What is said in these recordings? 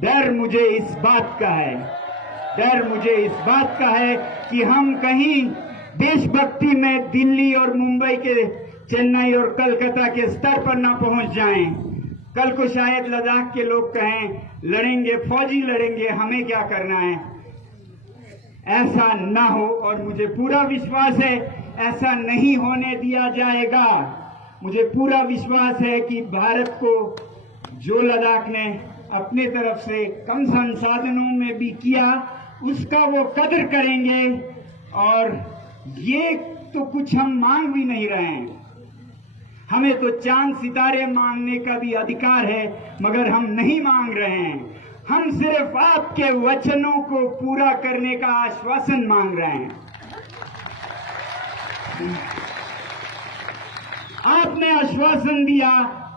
डर मुझे इस बात का है, डर मुझे इस बात का है कि हम कहीं देशभक्ति में दिल्ली और मुंबई के, चेन्नई और कलकत्ता के स्तर पर ना पहुंच जाएं। कल को शायद लद्दाख के लोग कहें लड़ेंगे, फौजी लड़ेंगे, हमें क्या करना है। ऐसा ना हो, और मुझे पूरा विश्वास है ऐसा नहीं होने दिया जाएगा। मुझे पूरा विश्वास है कि भारत को जो लद्दाख ने अपने तरफ से कम संसाधनों में भी किया, उसका वो कदर करेंगे। और ये तो कुछ हम मांग भी नहीं रहे हैं, हमें तो चांद सितारे मांगने का भी अधिकार है, मगर हम नहीं मांग रहे हैं। हम सिर्फ आपके वचनों को पूरा करने का आश्वासन मांग रहे हैं। आपने आश्वासन दिया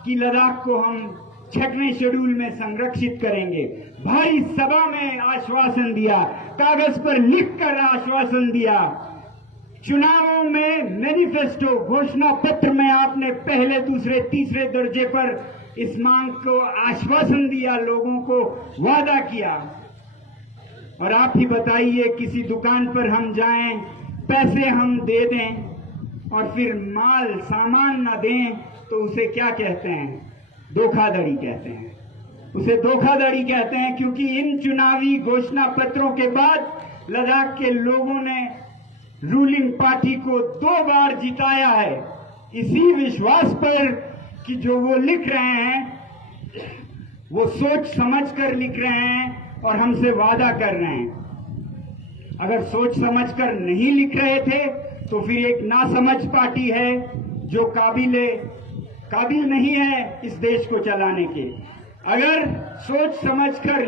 कि लद्दाख को हम 6वें शेड्यूल में संरक्षित करेंगे, भारी सभा में आश्वासन दिया, कागज पर लिखकर आश्वासन दिया, चुनावों में मैनिफेस्टो घोषणा पत्र में आपने पहले, दूसरे, तीसरे दर्जे पर इस मांग को आश्वासन दिया, लोगों को वादा किया। और आप ही बताइए, किसी दुकान पर हम जाएं, पैसे हम दे दें और फिर माल सामान न दें तो उसे क्या कहते हैं? धोखाधड़ी कहते हैं, उसे धोखाधड़ी कहते हैं। क्योंकि इन चुनावी घोषणा पत्रों के बाद लद्दाख के लोगों ने रूलिंग पार्टी को 2 बार जिताया है, इसी विश्वास पर कि जो वो लिख रहे हैं वो सोच समझकर लिख रहे हैं और हमसे वादा कर रहे हैं। अगर सोच समझकर नहीं लिख रहे थे तो फिर एक नासमझ पार्टी है जो काबिल नहीं है इस देश को चलाने के। अगर सोच समझकर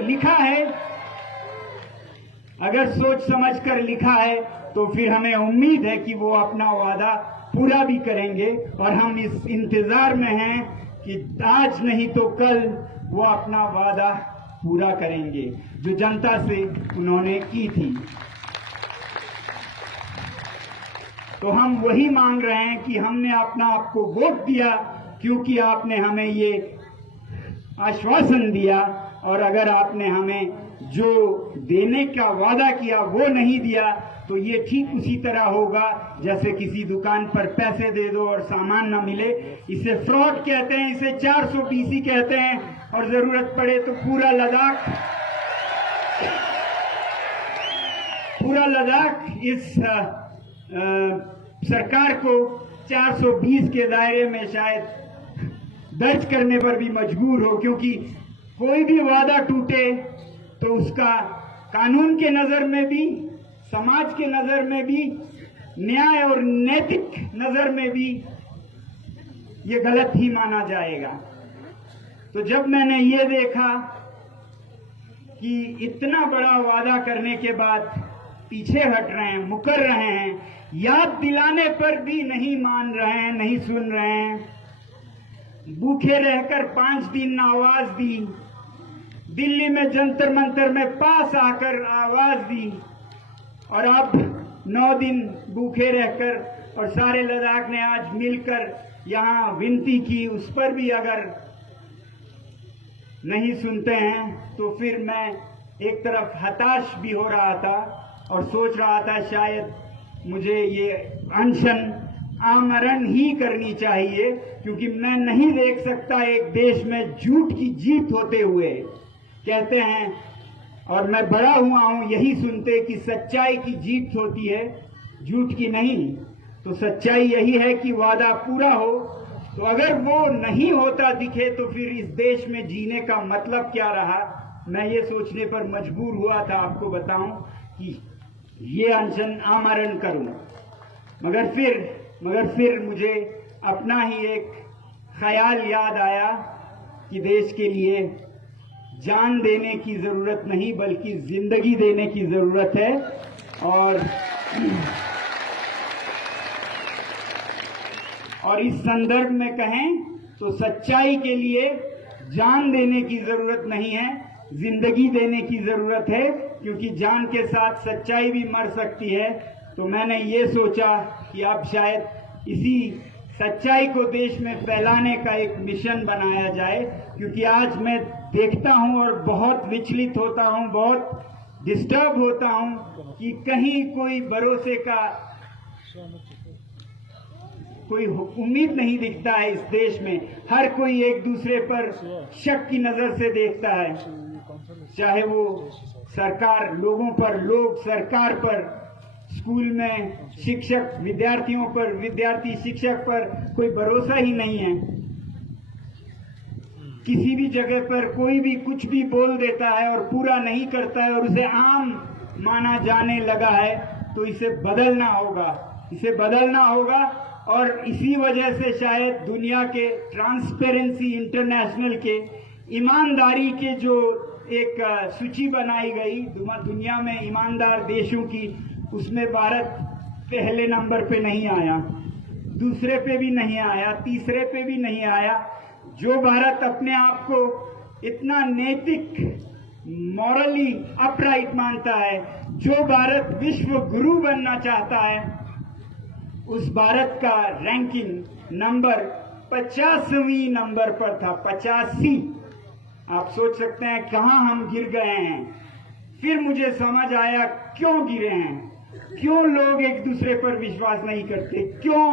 लिखा है तो फिर हमें उम्मीद है कि वो अपना वादा पूरा भी करेंगे। और हम इस इंतजार में हैं कि आज नहीं तो कल वो अपना वादा पूरा करेंगे जो जनता से उन्होंने की थी। तो हम वही मांग रहे हैं कि हमने अपना आपको वोट दिया क्योंकि आपने हमें ये आश्वासन दिया, और अगर आपने हमें जो देने का वादा किया वो नहीं दिया तो ये ठीक उसी तरह होगा जैसे किसी दुकान पर पैसे दे दो और सामान ना मिले। इसे फ्रॉड कहते हैं, इसे 420 कहते हैं, और जरूरत पड़े तो पूरा लद्दाख इस सरकार को 420 के दायरे में शायद दर्ज करने पर भी मजबूर हो। क्योंकि कोई भी वादा टूटे तो उसका कानून के नजर में भी, समाज के नजर में भी, न्याय और नैतिक नजर में भी ये गलत ही माना जाएगा। तो जब मैंने ये देखा कि इतना बड़ा वादा करने के बाद पीछे हट रहे हैं, मुकर रहे हैं, याद दिलाने पर भी नहीं मान रहे हैं, नहीं सुन रहे हैं, भूखे रहकर 5 दिन आवाज दी, दिल्ली में जंतर मंतर में पास आकर आवाज दी, और अब 9 दिन भूखे रहकर और सारे लद्दाख ने आज मिलकर यहाँ विनती की, उस पर भी अगर नहीं सुनते हैं तो फिर मैं एक तरफ हताश भी हो रहा था और सोच रहा था शायद मुझे ये अनशन आमरण ही करनी चाहिए, क्योंकि मैं नहीं देख सकता एक देश में झूठ की जीत होते हुए। कहते हैं, और मैं बड़ा हुआ हूं यही सुनते कि सच्चाई की जीत होती है, झूठ की नहीं। तो सच्चाई यही है कि वादा पूरा हो। तो अगर वो नहीं होता दिखे तो फिर इस देश में जीने का मतलब क्या रहा। मैं ये सोचने पर मजबूर हुआ था, आपको बताऊं, कि ये अनशन आमरण करूं। मगर फिर मुझे अपना ही एक ख्याल याद आया कि देश के लिए जान देने की जरूरत नहीं बल्कि जिंदगी देने की जरूरत है। और इस संदर्भ में कहें तो सच्चाई के लिए जान देने की जरूरत नहीं है, जिंदगी देने की जरूरत है, क्योंकि जान के साथ सच्चाई भी मर सकती है। तो मैंने ये सोचा कि अब शायद इसी सच्चाई को देश में फैलाने का एक मिशन बनाया जाए, क्योंकि आज मैं देखता हूं और बहुत विचलित होता हूं, बहुत डिस्टर्ब होता हूं कि कहीं कोई भरोसे का कोई उम्मीद नहीं दिखता है इस देश में। हर कोई एक दूसरे पर शक की नजर से देखता है, चाहे वो सरकार लोगों पर, लोग सरकार पर, स्कूल में शिक्षक विद्यार्थियों पर, विद्यार्थी शिक्षक पर कोई भरोसा ही नहीं है। किसी भी जगह पर कोई भी कुछ भी बोल देता है और पूरा नहीं करता है और उसे आम माना जाने लगा है, तो इसे बदलना होगा, इसे बदलना होगा। और इसी वजह से शायद दुनिया के ट्रांसपेरेंसी इंटरनेशनल के ईमानदारी के जो एक सूची बनाई गई दुनिया में ईमानदार देशों की, उसमें भारत पहले नंबर पे नहीं आया, दूसरे पे भी नहीं आया, तीसरे पे भी नहीं आया। जो भारत अपने आप को इतना नैतिक, मॉरली अपराइट मानता है, जो भारत विश्व गुरु बनना चाहता है, उस भारत का रैंकिंग नंबर 50वीं नंबर पर था, 85। आप सोच सकते हैं कहां हम गिर गए हैं। फिर मुझे समझ आया क्यों गिरे हैं, क्यों लोग एक दूसरे पर विश्वास नहीं करते, क्यों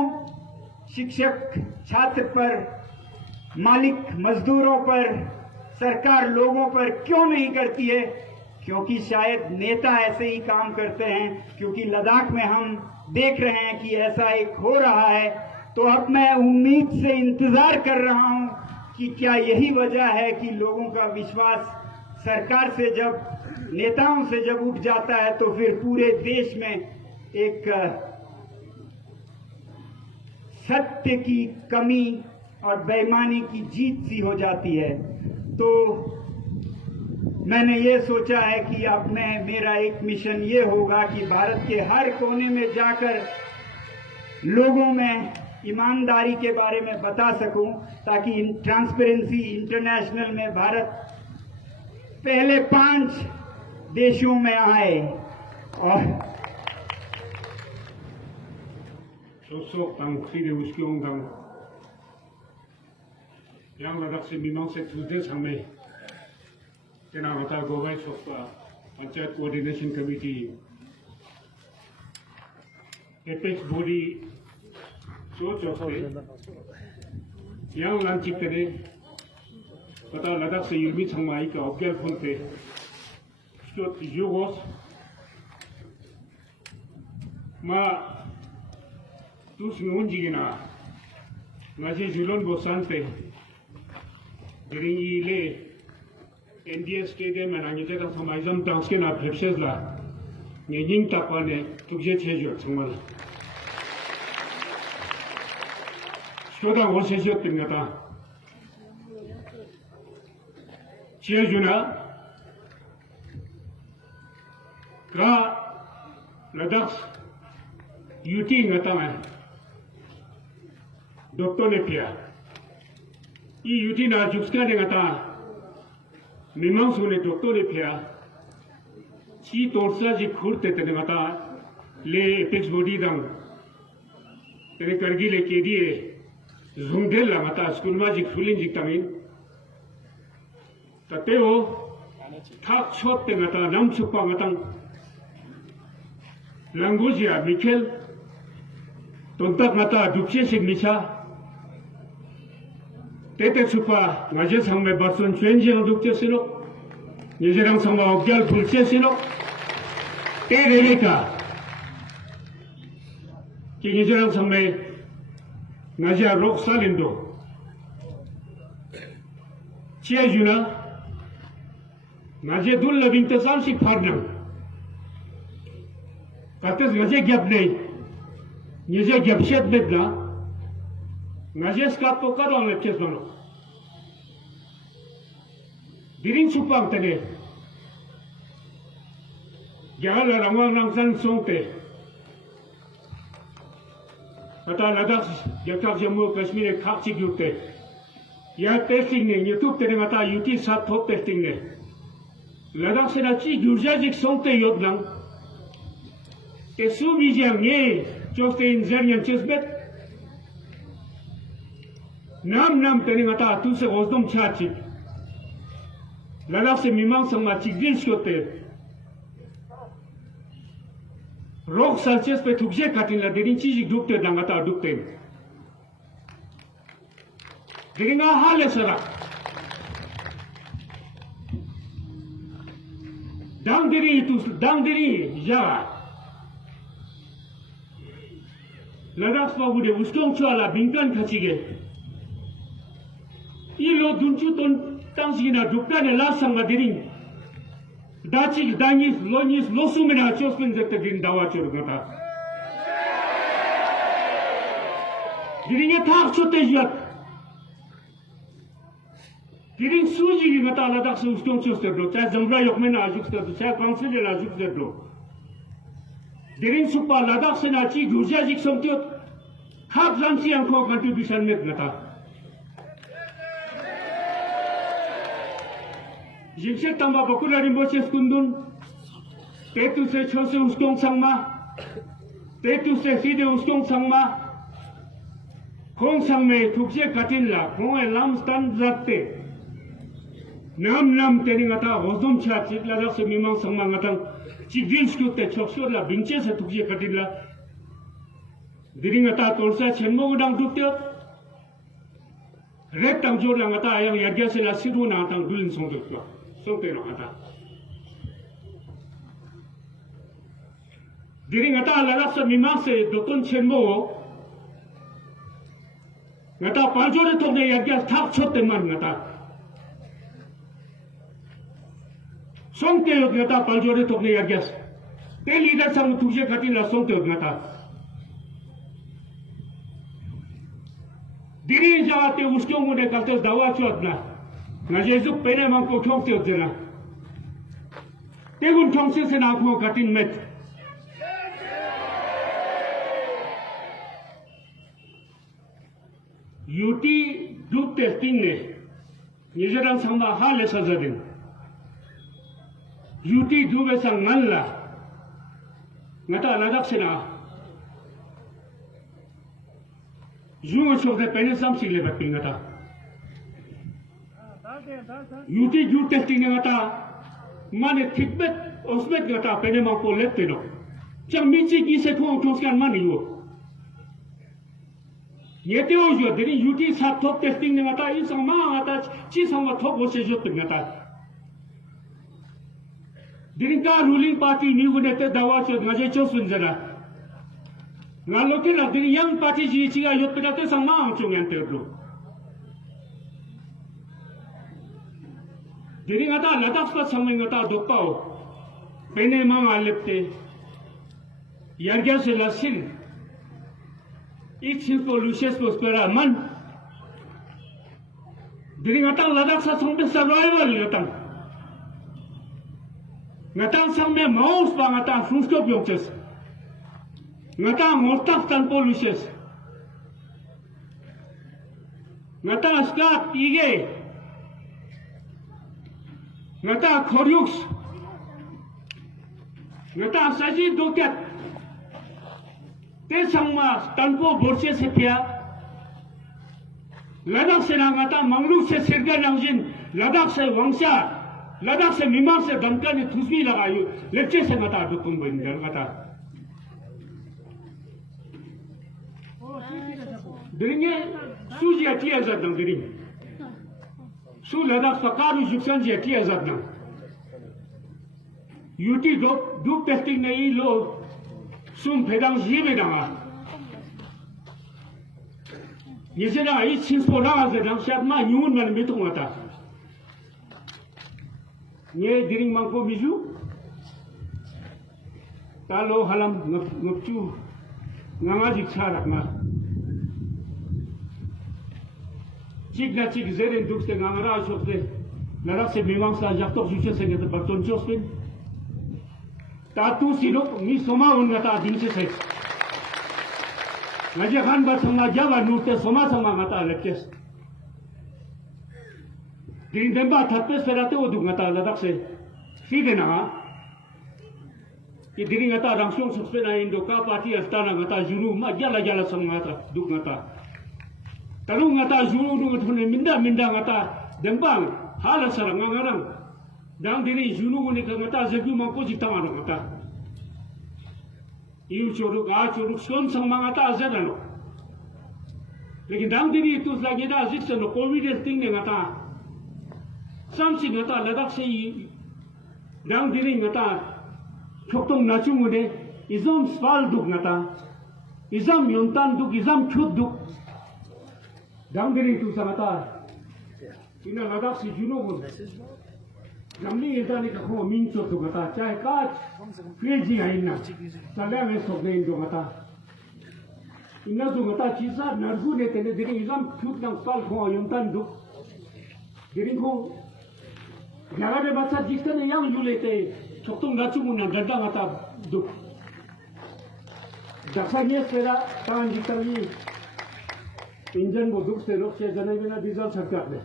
शिक्षक छात्र पर, मालिक मजदूरों पर, सरकार लोगों पर क्यों नहीं करती है। क्योंकि शायद नेता ऐसे ही काम करते हैं, क्योंकि लद्दाख में हम देख रहे हैं कि ऐसा एक हो रहा है। तो अब मैं उम्मीद से इंतजार कर रहा हूं कि क्या यही वजह है कि लोगों का विश्वास सरकार से जब, नेताओं से जब उठ जाता है, तो फिर पूरे देश में एक सत्य की कमी और बेईमानी की जीत सी हो जाती है। तो मैंने ये सोचा है कि अब मेरा एक मिशन ये होगा कि भारत के हर कोने में जाकर लोगों में ईमानदारी के बारे में बता सकूं, ताकि ट्रांसपेरेंसी इंटरनेशनल में भारत पहले 5 देशों में आए। और yang ladak se mimang se tude samne tena mata gowai sokpa panchayat coordination committee apex body so chokte yang lanchik kare pata ladak se yumi changmai ka obgel phunte so yugos ma tu snunjigina ngaji julon bosante Geringi NDS stadium and Angita from Izam Tanskin of Hepsesla, Nijing Tapane, Tukjet Hejot, Samal. Stoda was Hejot in Nata Chejuna Ka Ladaks UT Natama Dr. Nepia. I yuti na jukska dengan ta, memang sulit doktor lepia. Ci torsa ji khurte dengan ta, le apex body dang. Tene kargi le kediye, zungdel la mata school ma ji khulin ji tamin. Tateo, thak chot dengan ta nam chupa matang. Languzia Mikel, tontak mata dukse signicha. Tete chupa ngaje sangme barson chwenji ang dukte silo nizerang sangma ogyal pulse silo te relika ki nizerang sangme ngaje rok salindo chia juna ngaje dul labin tasam si pharnam kates ngaje gyap nei nize gyapshet bedna ngaje skat to karo ang lepches bano dirin supang tene jagal ramang nang san songte ata ladak jakak jammu kashmir khak chik yukte ya testing ne youtube tene mata UT sat thop testing ne ladak se na chi gurja jik songte yod lang te su mi jang ne chokte inzeryan chesbet nam teni mata tu se ozdom chachi Ladakh से मीमांग संगमा चिकदिन स्कोते रोक Celsius पे थुकजे खातिन ला देरिन चीज डूबते दंगाता डूबते देरिंगा हाले सरा दांगदिरी जा लद्दाख पाबुदे उस्टोंग चुआला बिंकन खचिगे इलो दुंचु तोन तांसिना डुबताने ला संगा दिरिं दाचिक दांगिस लोनिस लोसुमेना चोस्पिन जक्ते दिन दावा चुरगता दिरिंगे थाक छोटे जुत दिरिंग सूजी की गता लद्दाख से उस्टोंग चोस्ते दो चाहे जमरा योकमेना आजुस्ते दो चाहे काउंसिल आजुस्ते दो दिरिंग सुपा लद्दाख से नाची गुर्जा जिक समतियो खाप जानसी अंको कंट्रीब्यूशन में गता जिनसे तंबा बकुलारी मोचे स्कुंदुन तेतु से छोसे उस्टोंग संगमा तेतु से सीधे उस्टोंग संगमा खोंग संग में थुकसे कटिनला खोंग लाम स्टन जाते नाम तेरी गता वजम छा चिक लद्दाख से मीमांग संगमा गता चिकदिन स्कुते छोक्सोला बिंचे से थुकसे कटिनला दिरिंगता तोलसा छेनमो गुदांग दुप्ते रेक तंगजोर लंगता आयंग याग्या से ला सिरु ना तंग दुलिन सोंदुक्तो सोंते नो आता दिरिंगता लद्दाख से मीमांग से दोतोन छेनमो गता पांचोरे तोने याग्या थाक छोते मन गता सोंते लो गता पांचोरे तोने याग्या ते लीडर संग तुझे कटिनला सोंते गता दिरी जाते उसके मुझे करते दवा चौथना न जेजुक पहले मां को ठोंकते होते ना तेगुन ठोंकसे से नाखों कटिन में यूटी डूब टेस्टिंग ने निजराम संभा हाल ऐसा जरिन यूटी डूब ऐसा नल्ला नता लद्दाख से ना यूं सोचते पहले सब सीले बत्तींगा था यूटी यूट टेस्टिंग गता माने थिकबेट उसमें गता पहले मां को लेते लो जब मिची की से को ठोसकर मान यो ये तो जो देरी यूटी साथ थोप टेस्टिंग ने गता इस मा आता ची संग थोप वो से जो गता देरी का रूलिंग पार्टी न्यू ने ते दवा से गजे चो सुनजरा ngalo ke la diri yang party ji chi ga yot peda te sang ma ang chung yan te do diri ngata Ladakh pa sang ngata dokpao pene ma ngalepte yargya se lasin ich hin pollutions prospera man diri ngata Ladakh sa sang be survival ngata sang me maus pa ngata frusko byongches ngata ngortak tanpo luces ngata skat ige ngata khoryuks ngata saji doket te sangma tanpo borse se pia Ladakh se ngata mangluk se sirga nangjin Ladakh se wangsha Ladakh se mimang se damka ne thusmi lagayu lecce se ngata dukum bindar ngata दिरिंगे सूजी अटी आजाद न दिरिंग सू लद्दाख सकारू जुक्सन जी अटी आजाद न UT डूब testing नहीं लो सुम फेदांग जी में डांगा ये से ना इस चीज को ना आजाद न शायद मां यून मन में तो होता ये दिरिंग मांको मिजू तालो हलम नपचू नंगा जिक्सा रखना चिक ना चिक जेरें दुख से गांगरा चोकते Ladakh से मीमांग सा जब तक जुचे से गए बर्तन चोस्पिन तातू सिलोक मी सोमा उन्नता दिन से नजे खान बरसंगा जब नूरते सोमा सोमा गता लेकेस दिन देंबा थप्पे सराते वो दुगता Ladakh से सीधे ना ये दिनी गता रंगसों सबसे ना इंडो का पार्टी अस्ताना गता जुरू मा जला जला संगाता दुगता तरुंगता जुरू दुगतुने मिंदा गता देंबांग हाल सरंगा Narang dang diri junu ni ka ngata zagu mang ko jita mano ngata iu choru ga choru som sang mang ata azada no lekin dang diri itu lagi da azit no covid thing ne ngata sam si ngata ladak se dang diri ngata choktom nachu ngode izam sval duk ngata izam yontan duk izam chut duk dang diri itu sangata ina ladak si junu go Namni ita ni kako mincho to kata chahe kaach crazy aina saga me sokne indo kata inna to kata chisa nargu ne tene diri izam chut nang sal ko yontan du diri ko gara de batsa jikta ne yang julete choktung gachu mun gadda kata du daksa ni spera tan jikta ni engine को दुख से रोक से जने बिना diesel सरकार ने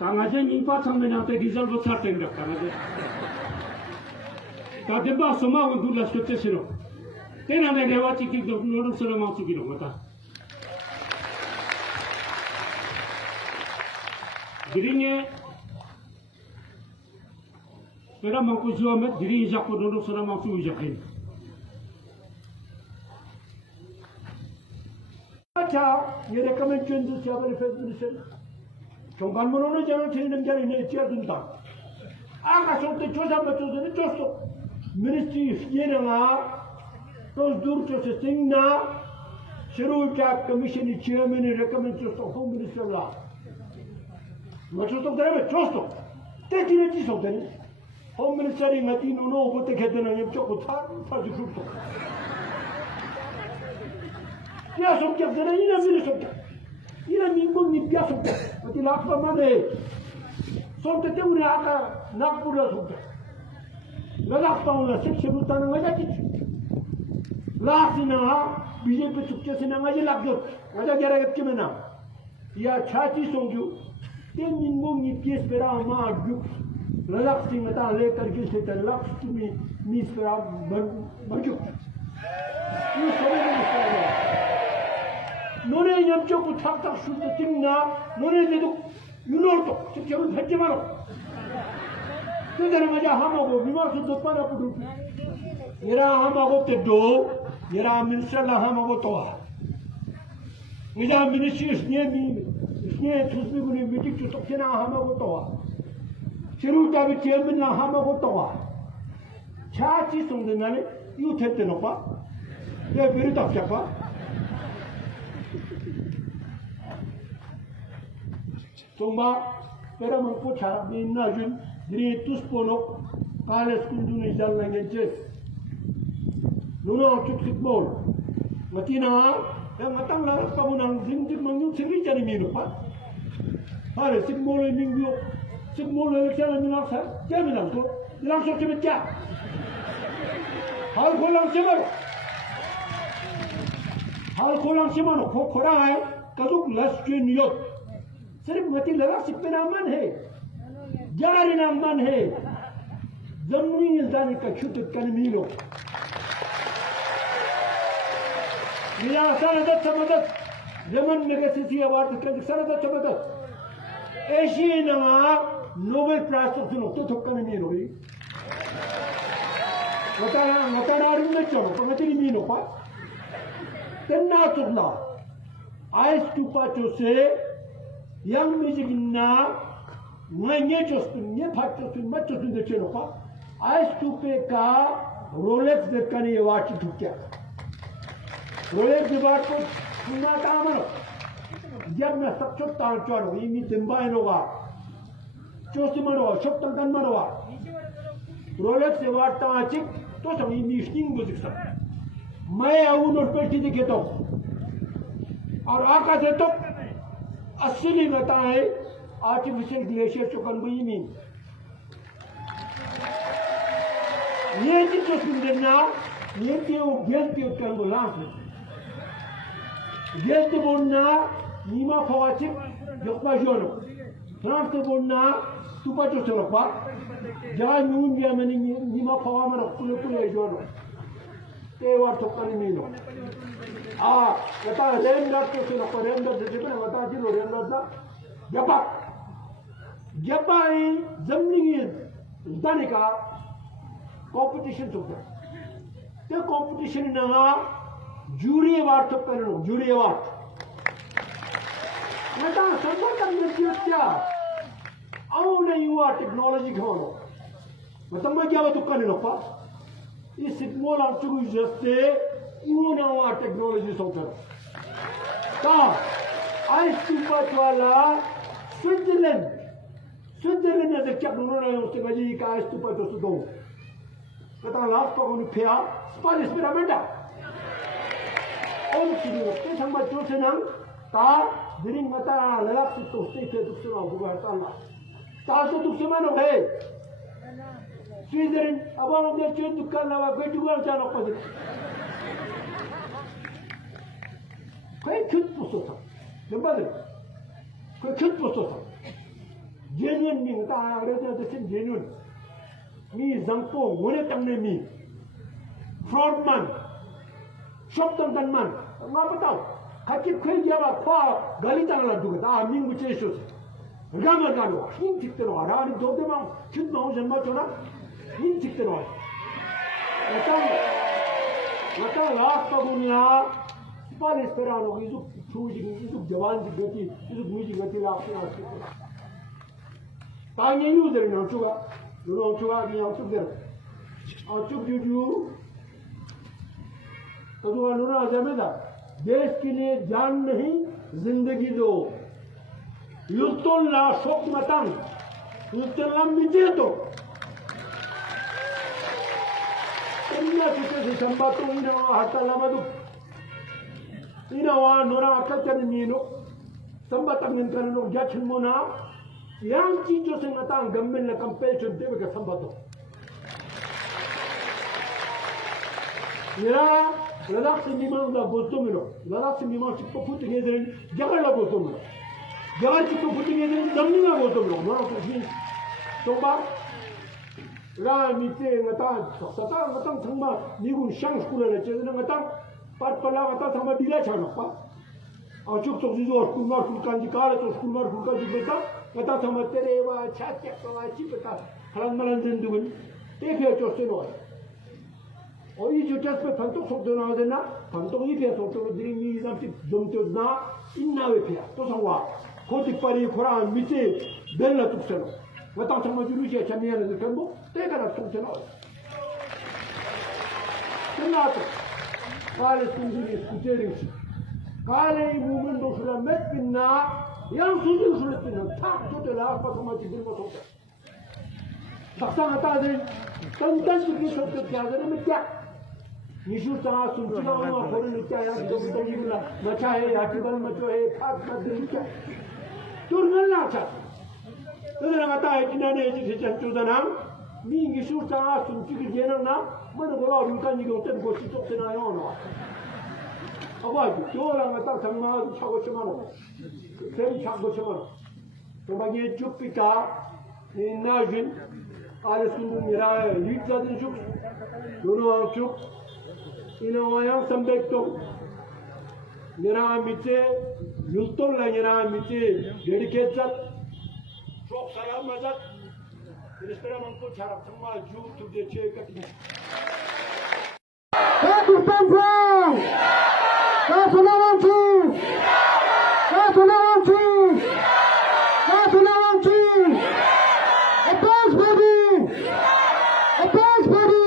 Tangaje minpa samne nate diesel bo charten da tangaje ta deba soma undu la skote sino tena ne dewa chiki do noru sala ma chiki no mata diringe pera ma ko jo met diri jakko noru sala ma chu jakin acha ye recommend to chabal federation 정관 문호는 저는 틀리는 게 아니네 뛰어든다 아까 저때 조사 맞춰서는 줬어 미니스트리 예능아 또 둘째서 생나 새로울자 커미션이 체어맨이 레코멘트 줬어 홈미니스터라 맞춰서 그러면 줬어 때기는 지속되네 홈미니스터리 같은 노노 그때 개되는 게 조금 타지 줬어 야 속격되는 이런 미니스터 이런 민봉이 뼈 어디 낙서만해 손때 때문에 아까 낙부를 속다 나 낙방을 색시부터는 거야 낙시나 BJP 축제시나 가지 낙서 가자 결하겠지만은 야 차티 송주 때 민봉이 뼈스베라 마죽 낙싱을 다 레터기 세터 낙스미 미스라 머죽 이 소리를 있어요 너네 냠쪽고 탁탁 슈트 찍나 너네들도 유노도 지켜는 하지 마라 그대로 가자 하마고 미마스도 빠라부도 얘라 하마고 때도 얘라 민살라 하마고 또와 이자 미니시스 니에 투스비군이 미직도 똑케나 하마고 또와 지루다비 제민나 하마고 또와 차치 송den나네 이거 됐대노 봐 내가 비를 답잡아 Tumba, pera mangko cara bina jun, diri tus ponok, kales kunduni jalan ngejes. Nuno cuk sikbol, matina, yang matang larat kamunang zindik mangyung siri jani minu pa. Hale sikbol minggu, sikbol eleksyon minang sa, dia minang tu, minang sok cemit ja. Hal kolang semano, hal kolang semano, korang ay, kaduk las junior. सिर्फ मती लगा सिप्पे नामन है जारी नामन है जम्मी इंसान का छुट कलमीलो मिला सनदत समदत जमन मेगासिटी अवार्ड का सनदत समदत एशियन नोबेल प्राइज तो तो कलमीलो भी वता नारुम ने चलो पगति मीनो पा तन्ना तुला आइस टुपाचो से yang music na nganye chostun nye phat chostun mat chostun de chelo ka ice to pe ka rolex de kani watch thukya rolex de watch ko सुना था मनो जब मैं सब चुप तार चोरो ये मी दिम्बाई लोगा चोसी मनो चुप तंकन मनो रोलेक्स से वार्ता आचिक तो सब ये निश्चिंग बुझ सकता मैं आऊँ नोट पे चीज़ कहता हूँ और आका से तो असली बताए आर्टिफिशियल ग्लेशियर चुकन बुई मीन ये चीज़ जो सुनना ये क्यों गेंद कर बोला गेंद बोलना नीमा फवाचिक जप्पा जोनो फ्रांस बोलना तुपा जो चलपा जहाँ न्यून भी हमें नीमा फवा में रखते पुले जोनो तेवर तो करी मीनो बता रेंडर तो चलो रेंडर से जितना बता दिलो रेंडर दा जप्पा जप्पा जमनी danika competition to the competition na jury award to kanu jury award mata samata metiya auna yuwa technology khono mata ma kya to kanu pa is mola churu juste una wa technology software ta ai super wala Switzerland is a captain of the Magica Stupa to Sudo. But I last for on Pia, Spanish Pyramida. All to do, some by Josenang, Tar, Diring Mata, Relax to stay to Suna, who are Tala. Stars to Suman away. Switzerland, about their children to Kala, going to one channel opposite. Quite cute for Sosa. The mother. Quite cute for Sosa. Genuine means that the same genuine. Me Zampo, one tamne me. Fraud man. Shop tan man. Mapatao. Hakip Kwenjava, Kwa, Galitana do it. I mean, which issues. Ramadano, him ticked on. I already told them out. Kid knows and Matona. Him ticked on. Mata last Pagunia, Spanish Perano, is choosing Javan, is moving until after. I knew there no sugar. You don't sugar me out together. I took you. तो जो अनुरा जमेदा देश के लिए जान नहीं जिंदगी दो युक्तोल्ला शोक मतंग युक्तोल्ला मिटे तो इन्ना किसी संबातों इन्हें हत्या लमदु इन्हें वहाँ नोरा अकच्चन मीनो संबातंग इनका नो जच्चन मोना yang चीजों से मतंग गम्में न कंपेशन देवे का संबातों मेरा लद्दाख से निमान ला बोलतो मिलो लद्दाख से निमान चिप्पो फुट गए थे जगह ला बोलतो मिलो जगह चिप्पो फुट गए थे दमनी ला बोलतो मिलो नोरा कुछ नहीं तो बार ला मिटे मतां सता मतां थंबा निगुन शांग स्कूल ले चेज़ न मतां पर पला मतां थंबा दिला छानो पा और चुप चुप जिसो स्कूल मार फुल कांजी काले तो स्कूल मार फुल कांजी बेटा मतां थंबा तेरे वा छात्या कवा चिपता खलन मलन जिंदगी तेरे चोस्ते नो और ये जो टेस्ट पे फंटो सोचते ना होते ना फंटो ये क्या सोचते हो दिल्ली में इधर से जमते हो ना इन्ना वे फिर तो संवा खोटी परी खुरा मिटे बेला तुक चलो वो तो समझ लूँ कि चमिया ने देखा वो तेरा ना तुक चलो चलना तो काले सुंदरी स्कूटरिंग काले मूवमेंट दोस्तों में पिन्ना यार सुंदरी सुंदरी पिन्ना था छोटे लाख पर समझ दिल में सोचते बक्सा बता दे तंतन की सोचते क्या करें मैं क्या निशु तना सुनचना हुआ खोलने क्या यार जो भी तंगी मिला मचा है याकीबन मचो है खास मत दिल क्या तुरंत ना चाह तो ना बता है कि ना ने जिसे चंचू दना मी निशु तना सुनची की जेना ना मन बोला उनका निगो तन गोशी तो से ना यो ना अब आज जो रंग बता संगमा छागो चमानो सेम छागो चमानो तो बाकी चुप पिता ना जिन आज सुन मेरा लीड जाते चुप दोनों चुप Inawayang sambekto nira mite yulton la nira mite dedicated shop salam mazat espera manko chara thamma ju tu de che kati Pakistan flag Kasulawanchi Kasulawanchi Kasulawanchi Abbas Badi Abbas Badi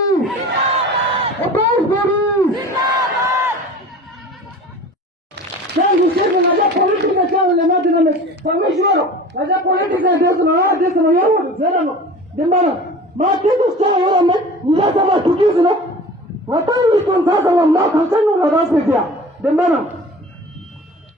Abbas Badi Raja politik क्या होने में दिन में परमेश्वर राजा politik देश में यार ज़रा नो दिमाग मार्केट उसका यार में निजा sama tukis ना बताओ इस कौन सा sama मार खर्चन नो राजा से क्या दिमाग